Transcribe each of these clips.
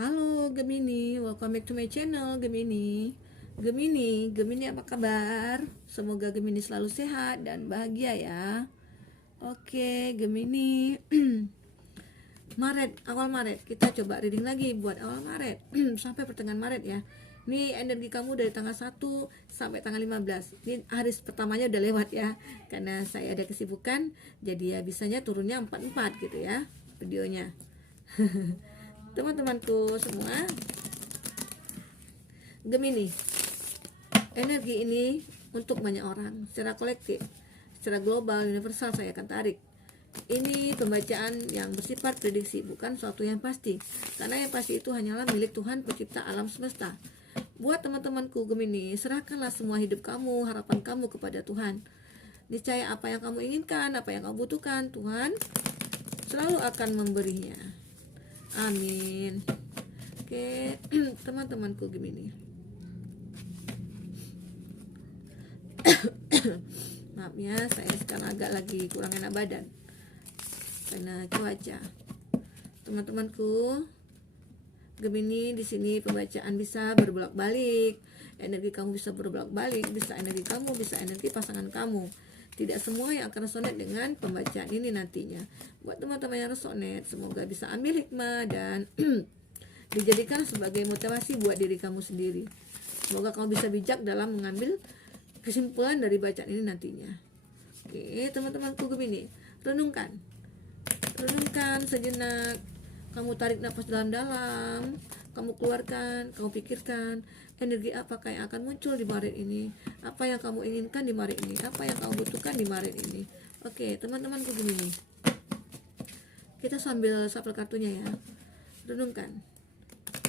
Halo Gemini, welcome back to my channel Gemini. Gemini apa kabar? Semoga Gemini selalu sehat dan bahagia ya. Oke, Gemini. Awal Maret, kita coba reading lagi buat awal Maret sampai pertengahan Maret ya. Ini energi kamu dari tanggal 1 sampai tanggal 15. Ini hari pertamanya udah lewat ya. Karena saya ada kesibukan, jadi ya bisanya turunnya 44 gitu ya videonya. Teman-temanku semua, Gemini, energi ini untuk banyak orang secara kolektif, secara global, universal saya akan tarik. Ini pembacaan yang bersifat prediksi, bukan suatu yang pasti, karena yang pasti itu hanyalah milik Tuhan pencipta alam semesta. Buat teman-temanku Gemini, serahkanlah semua hidup kamu, harapan kamu kepada Tuhan. Niscaya apa yang kamu inginkan, apa yang kamu butuhkan, Tuhan selalu akan memberinya. Amin. Oke, teman-temanku Gemini. Maaf ya, saya sekarang agak lagi kurang enak badan karena cuaca. Teman-temanku Gemini, di sini pembacaan bisa berbolak-balik. Energi kamu bisa berbolak-balik, bisa energi kamu, bisa energi pasangan kamu. Tidak semua yang akan resonate dengan pembacaan ini nantinya. Buat teman-teman yang resonate, semoga bisa ambil hikmah dan dijadikan sebagai motivasi buat diri kamu sendiri. Semoga kamu bisa bijak dalam mengambil kesimpulan dari bacaan ini nantinya. Oke, teman-temanku Gemini, renungkan sejenak. Kamu tarik nafas dalam-dalam, kamu keluarkan, kamu pikirkan energi apakah yang akan muncul di Maret ini, apa yang kamu inginkan di Maret ini, apa yang kamu butuhkan di Maret ini. Oke, teman-temanku Gemini, kita sambil shuffle kartunya ya, renungkan.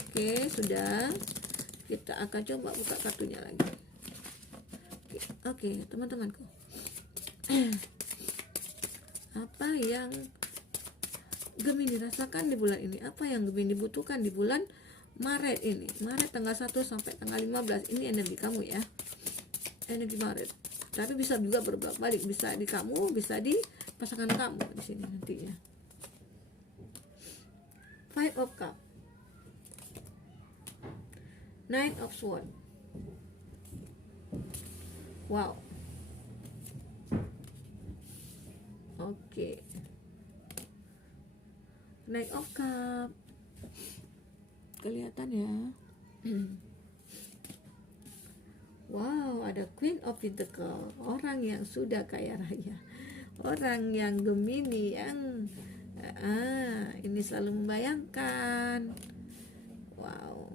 Oke, sudah, kita akan coba buka kartunya lagi. Oke, teman-temanku, apa yang Gemini rasakan di bulan ini, apa yang Gemini butuhkan di bulan Maret ini, Maret tanggal 1 sampai tanggal 15. Ini energi kamu ya, energi Maret. Tapi bisa juga berbalik, bisa di kamu, bisa di pasangan kamu di sini nantinya. Five of Cups, Nine of Swords. Wow. Oke. Nine of Cups. Kelihatan ya. Wow, ada Queen of Pentacles, orang yang sudah kaya raya, orang yang Gemini yang ini selalu membayangkan. Wow.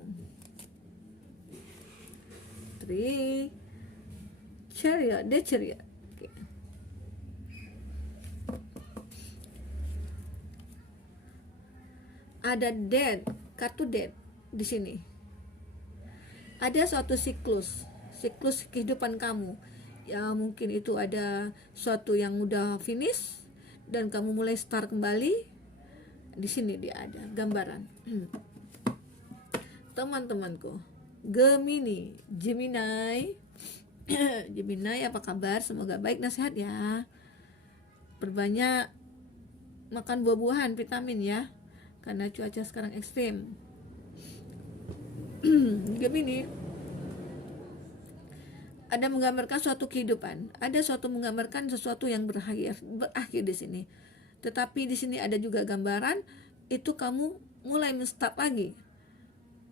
Three Chariot, the Chariot. Okay. Ada Death, kartu Death di sini. Ada suatu siklus kehidupan kamu. Ya, mungkin itu ada suatu yang udah finish dan kamu mulai start kembali. Di sini dia ada gambaran. Teman-temanku Gemini, Gemini apa kabar? Semoga baik dan sehat ya. Perbanyak makan buah-buahan, vitamin ya, karena cuaca sekarang ekstrim. Gemini ada menggambarkan suatu kehidupan, ada suatu menggambarkan sesuatu yang berakhir di sini. Tetapi di sini ada juga gambaran itu kamu mulai men-start lagi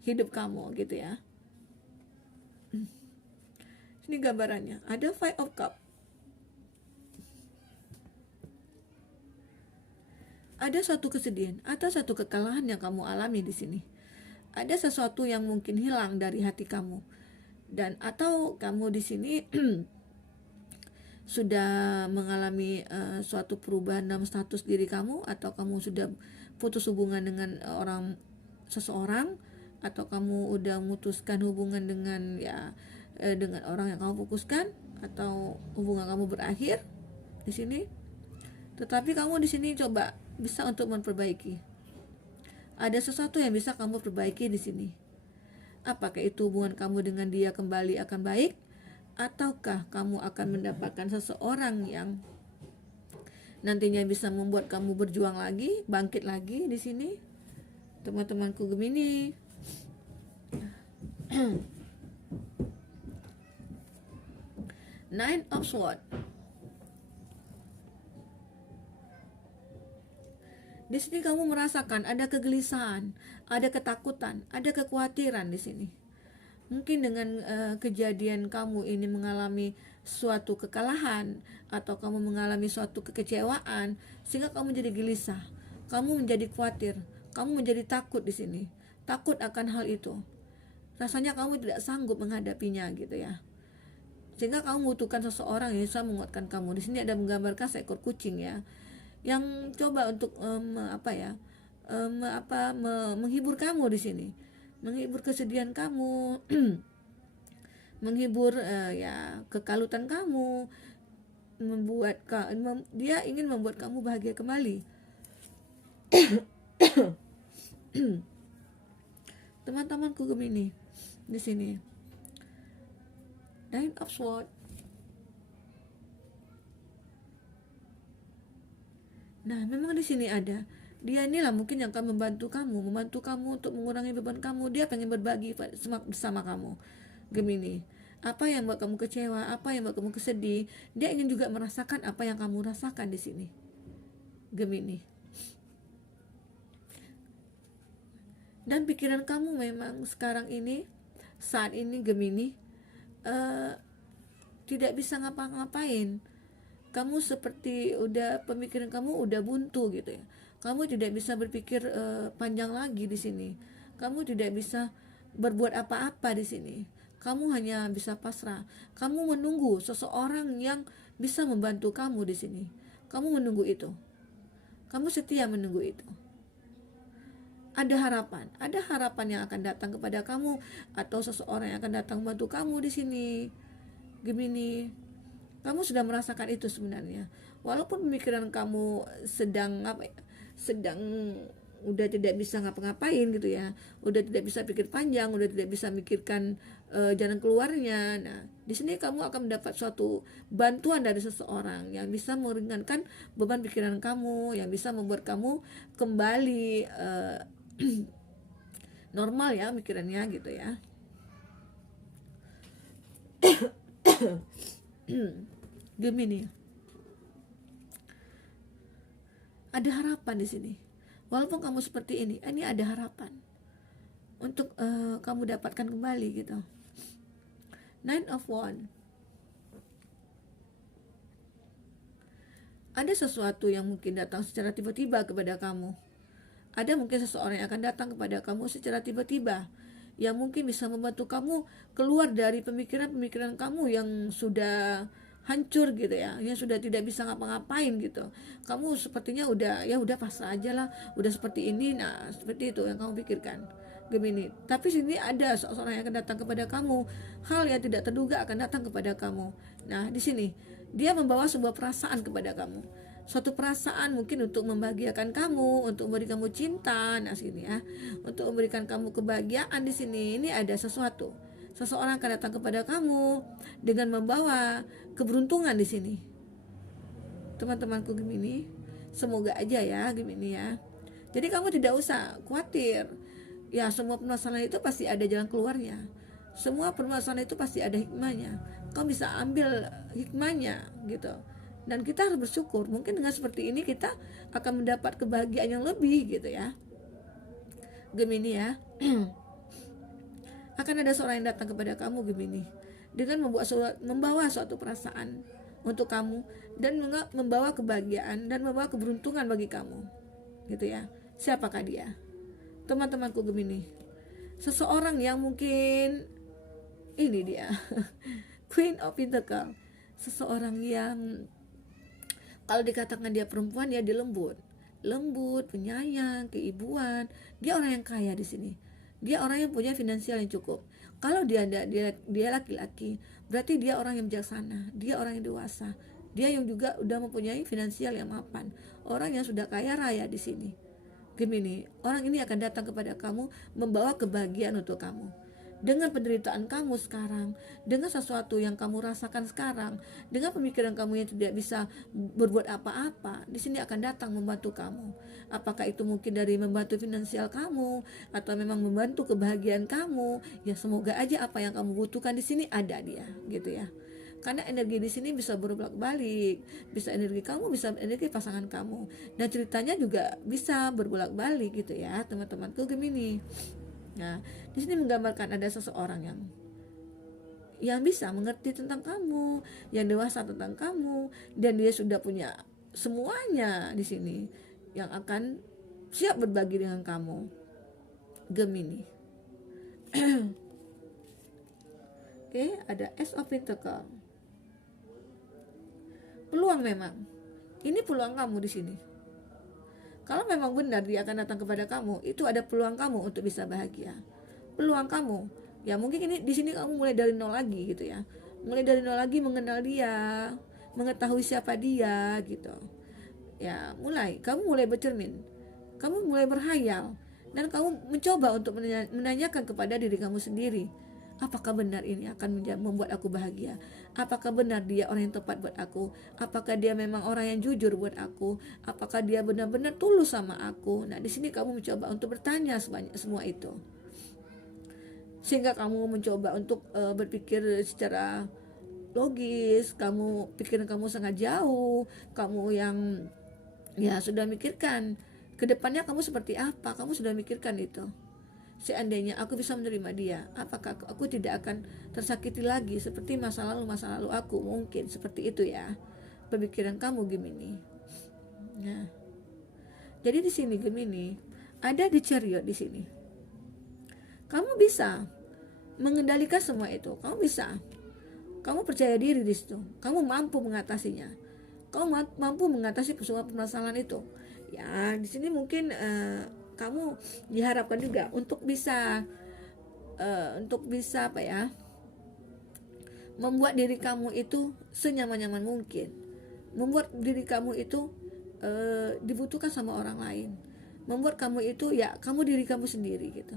hidup kamu gitu ya. Ini gambarannya, ada Five of Cups. Ada suatu kesedihan atau satu kekalahan yang kamu alami di sini. Ada sesuatu yang mungkin hilang dari hati kamu, dan atau kamu di sini sudah mengalami suatu perubahan dalam status diri kamu, atau kamu sudah putus hubungan dengan seseorang, atau kamu udah memutuskan hubungan dengan dengan orang yang kamu fokuskan, atau hubungan kamu berakhir di sini. Tetapi kamu di sini coba bisa untuk memperbaiki. Ada sesuatu yang bisa kamu perbaiki di sini. Apakah itu hubungan kamu dengan dia kembali akan baik, ataukah kamu akan mendapatkan seseorang yang nantinya bisa membuat kamu berjuang lagi, bangkit lagi di sini. Teman-temanku Gemini, Nine of Swords. Di sini kamu merasakan ada kegelisahan, ada ketakutan, ada kekhawatiran di sini. Mungkin dengan kejadian kamu ini mengalami suatu kekalahan atau kamu mengalami suatu kekecewaan sehingga kamu jadi gelisah, kamu menjadi khawatir, kamu menjadi takut di sini. Takut akan hal itu. Rasanya kamu tidak sanggup menghadapinya gitu ya. Sehingga kamu membutuhkan seseorang yang bisa menguatkan kamu. Di sini ada menggambarkan seekor kucing ya, yang coba untuk menghibur kamu di sini, menghibur kesedihan kamu, menghibur kekalutan kamu, dia ingin membuat kamu bahagia kembali. Teman-temanku Gemini, di sini Nine of Swords. Nah, memang di sini ada dia inilah mungkin yang akan membantu kamu untuk mengurangi beban kamu. Dia pengen berbagi bersama kamu, Gemini. Apa yang buat kamu kecewa, apa yang buat kamu kesedih, dia ingin juga merasakan apa yang kamu rasakan di sini, Gemini. Dan pikiran kamu memang sekarang ini, saat ini Gemini, tidak bisa ngapa-ngapain. Kamu seperti pemikiran kamu udah buntu gitu ya. Kamu tidak bisa berpikir panjang lagi di sini. Kamu tidak bisa berbuat apa-apa di sini. Kamu hanya bisa pasrah. Kamu menunggu seseorang yang bisa membantu kamu di sini. Kamu menunggu itu. Kamu setia menunggu itu. Ada harapan yang akan datang kepada kamu atau seseorang yang akan datang membantu kamu di sini, Gemini. Kamu sudah merasakan itu sebenarnya. Walaupun pemikiran kamu sedang udah tidak bisa ngapa-ngapain gitu ya. Udah tidak bisa pikir panjang, udah tidak bisa mikirkan jalan keluarnya. Nah, di sini kamu akan mendapat suatu bantuan dari seseorang yang bisa meringankan beban pikiran kamu, yang bisa membuat kamu kembali normal ya pikirannya gitu ya. Gemini, ada harapan di sini. Walaupun kamu seperti ini ada harapan untuk kamu dapatkan kembali gitu. Nine of Wands. Ada sesuatu yang mungkin datang secara tiba-tiba kepada kamu. Ada mungkin seseorang yang akan datang kepada kamu secara tiba-tiba, yang mungkin bisa membantu kamu keluar dari pemikiran-pemikiran kamu yang sudah hancur gitu ya, yang sudah tidak bisa ngapa-ngapain gitu. Kamu sepertinya udah pasrah aja lah, udah seperti ini. Nah, seperti itu yang kamu pikirkan, Gemini. Tapi sini ada seseorang yang akan datang kepada kamu, hal yang tidak terduga akan datang kepada kamu. Nah, di sini dia membawa sebuah perasaan kepada kamu, suatu perasaan mungkin untuk membahagiakan kamu, untuk memberi kamu cinta. Nah, sini ya, untuk memberikan kamu kebahagiaan. Di sini ini ada seseorang akan datang kepada kamu dengan membawa keberuntungan di sini. Teman-temanku Gemini, semoga aja ya Gemini ya. Jadi kamu tidak usah khawatir. Ya, semua permasalahan itu pasti ada jalan keluarnya. Semua permasalahan itu pasti ada hikmahnya. Kamu bisa ambil hikmahnya gitu. Dan kita harus bersyukur. Mungkin dengan seperti ini kita akan mendapat kebahagiaan yang lebih gitu ya, Gemini ya. Akan ada seorang yang datang kepada kamu Gemini dengan membawa suatu perasaan untuk kamu dan membawa kebahagiaan dan membawa keberuntungan bagi kamu gitu ya. Siapakah dia? Teman-temanku Gemini, seseorang yang mungkin ini dia Queen of Pentacles. Seseorang yang kalau dikatakan dia perempuan, dia lembut, penyayang, keibuan. Dia orang yang kaya di sini. Dia orang yang punya finansial yang cukup. Kalau dia laki-laki, berarti dia orang yang bijaksana, dia orang yang dewasa, dia yang juga udah mempunyai finansial yang mapan, orang yang sudah kaya raya di sini. Gemini, orang ini akan datang kepada kamu membawa kebahagiaan untuk kamu. dengan penderitaan kamu sekarang, dengan sesuatu yang kamu rasakan sekarang, dengan pemikiran kamu yang tidak bisa berbuat apa-apa, di sini akan datang membantu kamu. Apakah itu mungkin dari membantu finansial kamu atau memang membantu kebahagiaan kamu, ya semoga aja apa yang kamu butuhkan di sini ada dia, gitu ya. Karena energi di sini bisa berbolak-balik, bisa energi kamu, bisa energi pasangan kamu, dan ceritanya juga bisa berbolak-balik gitu ya, teman-temanku Gemini. Nah, di sini menggambarkan ada seseorang yang bisa mengerti tentang kamu, yang dewasa tentang kamu, dan dia sudah punya semuanya di sini yang akan siap berbagi dengan kamu, Gemini. Oke, ada Ace of Pentacles. Peluang memang. Ini peluang kamu di sini. Kalau memang benar dia akan datang kepada kamu, itu ada peluang kamu untuk bisa bahagia. Peluang kamu, ya mungkin ini di sini kamu mulai dari nol lagi gitu ya. Mulai dari nol lagi mengenal dia, mengetahui siapa dia gitu. Ya, kamu mulai bercermin. Kamu mulai berhayal dan kamu mencoba untuk menanyakan kepada diri kamu sendiri, apakah benar ini akan membuat aku bahagia? Apakah benar dia orang yang tepat buat aku? Apakah dia memang orang yang jujur buat aku? Apakah dia benar-benar tulus sama aku? Nah, di sini kamu mencoba untuk bertanya semua itu. Sehingga kamu mencoba untuk berpikir secara logis, pikiran kamu sangat jauh, kamu yang ya sudah mikirkan ke depannya kamu seperti apa, kamu sudah mikirkan itu. Seandainya aku bisa menerima dia, apakah aku tidak akan tersakiti lagi seperti masa lalu aku? Mungkin seperti itu ya pemikiran kamu Gemini. Nah, jadi di sini Gemini ada di Chariot di sini. Kamu bisa mengendalikan semua itu. Kamu bisa. Kamu percaya diri di situ. Kamu mampu mengatasinya. Kamu mampu mengatasi semua permasalahan itu. Ya, di sini mungkin kamu diharapkan juga untuk bisa apa ya, membuat diri kamu itu senyaman-nyaman mungkin, membuat diri kamu itu dibutuhkan sama orang lain, membuat kamu itu ya kamu diri kamu sendiri gitu.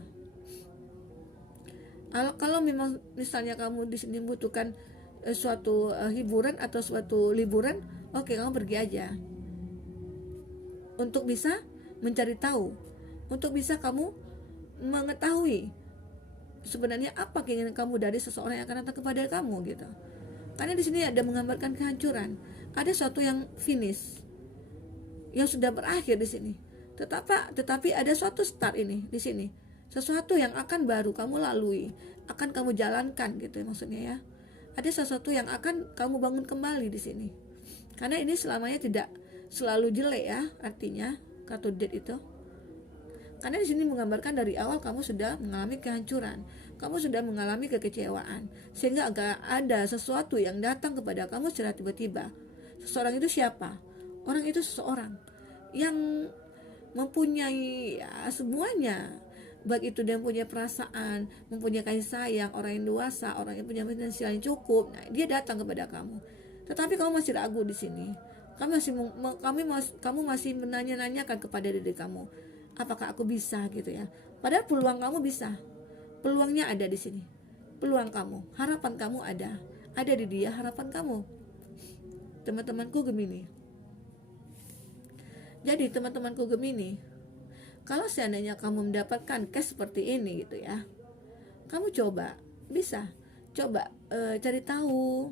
Kalau memang misalnya kamu di sini membutuhkan suatu hiburan atau suatu liburan, oke, kamu pergi aja untuk bisa mencari tahu, untuk bisa kamu mengetahui sebenarnya apa keinginan kamu dari seseorang yang akan datang kepada kamu gitu. Karena di sini ada menggambarkan kehancuran, ada sesuatu yang finish, yang sudah berakhir di sini. Tetapi ada suatu start ini di sini, sesuatu yang akan baru kamu lalui, akan kamu jalankan gitu ya, maksudnya ya. Ada sesuatu yang akan kamu bangun kembali di sini. Karena ini selamanya tidak selalu jelek ya, artinya kartu Death itu. Karena di sini menggambarkan dari awal kamu sudah mengalami kehancuran, kamu sudah mengalami kekecewaan, sehingga agak ada sesuatu yang datang kepada kamu secara tiba-tiba. Seseorang itu siapa? Orang itu seseorang yang mempunyai ya, semuanya, baik itu dia mempunyai perasaan, mempunyai kasih sayang, orang yang dewasa, orang yang punya finansial yang cukup. Nah, dia datang kepada kamu. Tetapi kamu masih ragu di sini. Kamu masih menanya-nanyakan kepada diri kamu, apakah aku bisa gitu ya. Padahal peluang kamu bisa. Peluangnya ada di sini. Peluang kamu, harapan kamu ada di dia harapan kamu. Teman-temanku Gemini. Jadi teman-temanku Gemini, kalau seandainya kamu mendapatkan case seperti ini gitu ya, kamu bisa coba cari tahu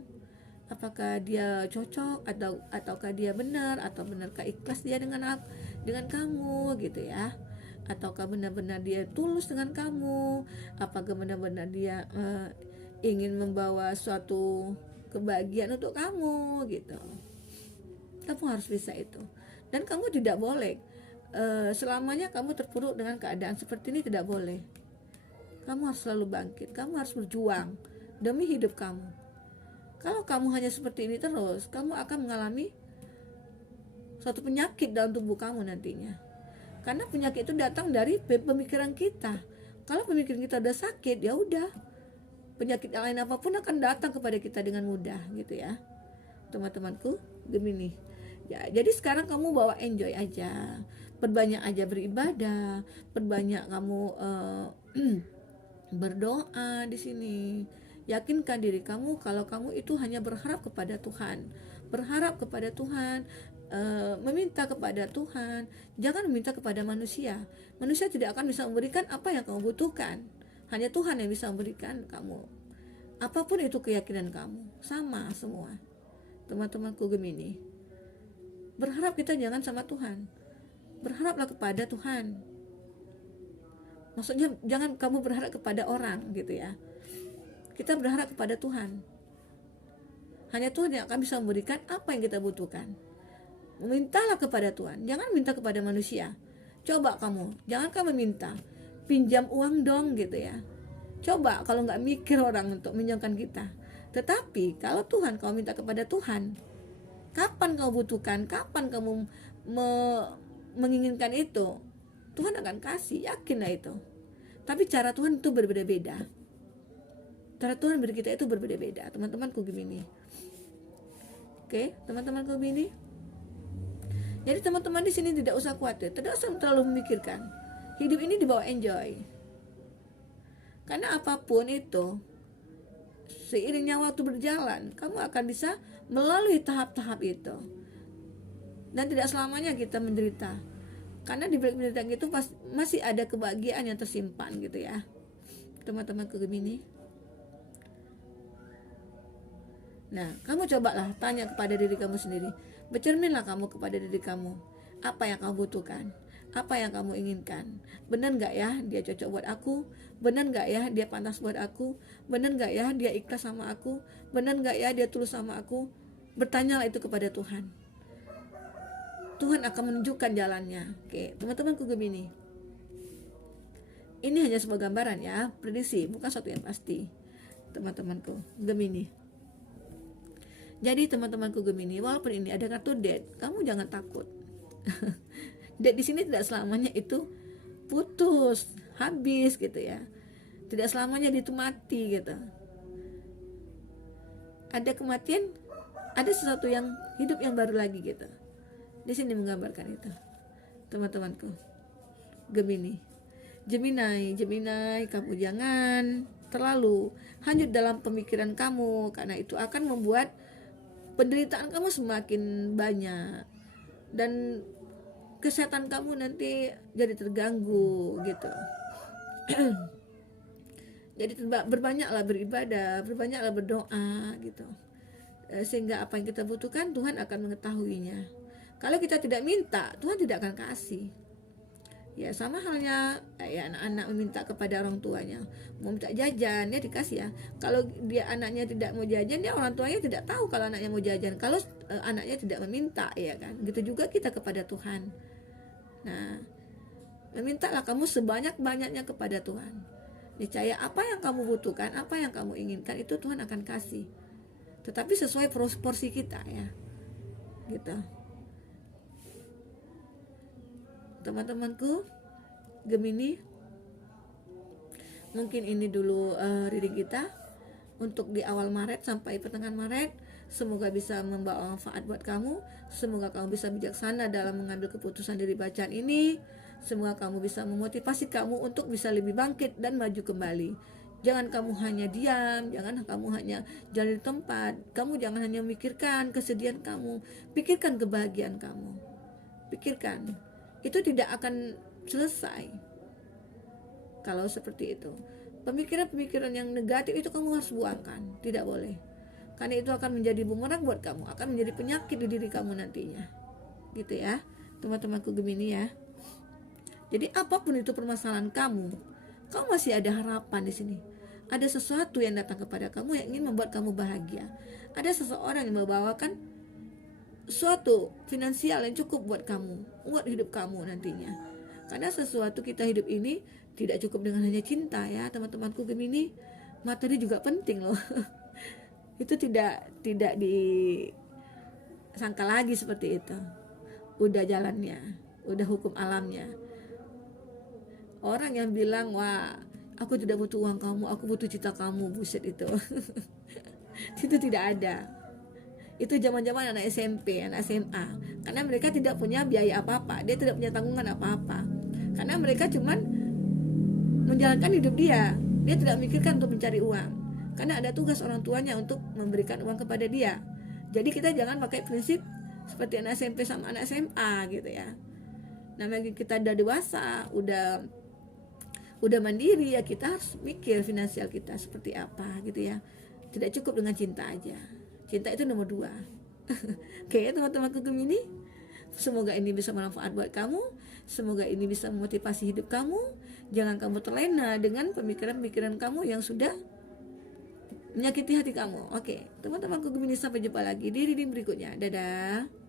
apakah dia cocok ataukah dia benar, atau benarkah ikhlas dia dengan kamu gitu ya, ataukah benar-benar dia tulus dengan kamu, apakah benar-benar dia ingin membawa suatu kebahagiaan untuk kamu gitu. Kamu harus bisa itu, dan kamu tidak boleh selamanya kamu terpuruk dengan keadaan seperti ini, tidak boleh. Kamu harus selalu bangkit, kamu harus berjuang demi hidup kamu. Kalau kamu hanya seperti ini terus, kamu akan mengalami suatu penyakit dalam tubuh kamu nantinya. Karena penyakit itu datang dari pemikiran kita. Kalau pemikiran kita udah sakit, ya udah, penyakit yang lain apapun akan datang kepada kita dengan mudah gitu ya. Teman-temanku Gemini. Ya, jadi sekarang kamu bawa enjoy aja, perbanyak aja beribadah, perbanyak kamu Berdoa di sini. Yakinkan diri kamu kalau kamu itu hanya berharap kepada Tuhan. Berharap kepada Tuhan, meminta kepada Tuhan. Jangan meminta kepada manusia. Manusia tidak akan bisa memberikan apa yang kamu butuhkan. Hanya Tuhan yang bisa memberikan kamu. Apapun itu keyakinan kamu, sama semua. Teman-temanku Gemini, berharap kita jangan sama Tuhan. Berharaplah kepada Tuhan. Maksudnya jangan kamu berharap kepada orang gitu ya. Kita berharap kepada Tuhan. Hanya Tuhan yang akan bisa memberikan apa yang kita butuhkan. Mintalah kepada Tuhan, jangan minta kepada manusia. Coba kamu, jangan kamu minta pinjam uang dong gitu ya. Coba kalau nggak mikir orang untuk minjamkan kita. Tetapi kalau Tuhan, kamu minta kepada Tuhan, kapan kamu butuhkan, kapan kamu menginginkan itu, Tuhan akan kasih, yakinlah itu. Tapi cara Tuhan itu berbeda-beda. Cara Tuhan beri kita itu berbeda-beda, teman-temanku Gemini. Oke, teman-temanku Gemini. Jadi teman-teman di sini tidak usah khawatir, tidak usah terlalu memikirkan. Hidup ini dibawa enjoy. Karena apapun itu, seiringnya waktu berjalan, kamu akan bisa melalui tahap-tahap itu. Dan tidak selamanya kita menderita. Karena di balik penderitaan itu masih ada kebahagiaan yang tersimpan gitu ya. Teman-temanku Gemini. Nah, kamu cobalah tanya kepada diri kamu sendiri. Bercerminlah kamu kepada diri kamu. Apa yang kamu butuhkan? Apa yang kamu inginkan? Benar gak ya dia cocok buat aku? Benar gak ya dia pantas buat aku? Benar gak ya dia ikhlas sama aku? Benar gak ya dia tulus sama aku? Bertanyalah itu kepada Tuhan. Tuhan akan menunjukkan jalannya. Oke, teman-temanku Gemini. Ini hanya sebuah gambaran ya, prediksi, bukan sesuatu yang pasti. Teman-temanku Gemini. Jadi teman-temanku Gemini, walaupun ini ada kartu death, kamu jangan takut. Death di sini tidak selamanya itu putus, habis gitu ya. Tidak selamanya itu mati gitu. Ada kematian, ada sesuatu yang hidup yang baru lagi gitu. Di sini menggambarkan itu, teman-temanku Gemini. Gemini, kamu jangan terlalu hanyut dalam pemikiran kamu, karena itu akan membuat penderitaan kamu semakin banyak dan kesehatan kamu nanti jadi terganggu gitu. Jadi berbanyaklah beribadah, berbanyaklah berdoa gitu, sehingga apa yang kita butuhkan Tuhan akan mengetahuinya. Kalau kita tidak minta, Tuhan tidak akan kasih. Ya sama halnya ya anak-anak meminta kepada orang tuanya, mau minta jajan ya dikasih ya. Kalau dia anaknya tidak mau jajan, ya orang tuanya tidak tahu kalau anaknya mau jajan. Kalau anaknya tidak meminta, ya kan. Gitu juga kita kepada Tuhan. Nah, memintalah kamu sebanyak-banyaknya kepada Tuhan. Niscaya apa yang kamu butuhkan, apa yang kamu inginkan itu Tuhan akan kasih. Tetapi sesuai porsi kita ya. Gitu. Teman-temanku Gemini, mungkin ini dulu reading kita untuk di awal Maret sampai pertengahan Maret. Semoga bisa membawa manfaat buat kamu. Semoga kamu bisa bijaksana dalam mengambil keputusan dari bacaan ini. Semoga kamu bisa memotivasi kamu untuk bisa lebih bangkit dan maju kembali. Jangan kamu hanya diam, jangan kamu hanya jalan di tempat. Kamu jangan hanya memikirkan kesedihan kamu, pikirkan kebahagiaan kamu. Pikirkan, itu tidak akan selesai kalau seperti itu. Pemikiran-pemikiran yang negatif itu kamu harus buangkan, tidak boleh. Karena itu akan menjadi bumerang buat kamu, akan menjadi penyakit di diri kamu nantinya. Gitu ya, teman-temanku Gemini ya. Jadi apapun itu permasalahan kamu masih ada harapan di sini. Ada sesuatu yang datang kepada kamu yang ingin membuat kamu bahagia. Ada seseorang yang membawakan suatu finansial yang cukup buat kamu, buat hidup kamu nantinya. Karena sesuatu kita hidup ini tidak cukup dengan hanya cinta ya, teman-temanku Gemini. Materi juga penting loh. Itu tidak disangka lagi seperti itu. Udah jalannya, udah hukum alamnya. Orang yang bilang, wah aku tidak butuh uang kamu, aku butuh cinta kamu, buset itu. Itu tidak ada. Itu zaman-zaman anak SMP, anak SMA. Karena mereka tidak punya biaya apa-apa, dia tidak punya tanggungan apa-apa. Karena mereka cuman menjalankan hidup dia. Dia tidak memikirkan untuk mencari uang, karena ada tugas orang tuanya untuk memberikan uang kepada dia. Jadi kita jangan pakai prinsip seperti anak SMP sama anak SMA gitu ya. Namanya kita udah dewasa, udah mandiri ya, kita harus mikir finansial kita seperti apa gitu ya. Tidak cukup dengan cinta aja. Cinta itu nomor 2. Oke teman-temanku Gemini, semoga ini bisa bermanfaat buat kamu. Semoga ini bisa memotivasi hidup kamu. Jangan kamu terlena dengan pemikiran-pemikiran kamu yang sudah menyakiti hati kamu. Oke teman-temanku Gemini, sampai jumpa lagi di reading berikutnya. Dadah.